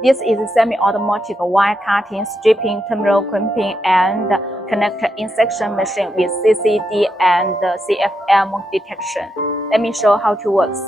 This is semi-automatic wire cutting, stripping, terminal crimping, and connector insertion machine with CCD and CFM detection. Let me show how it works.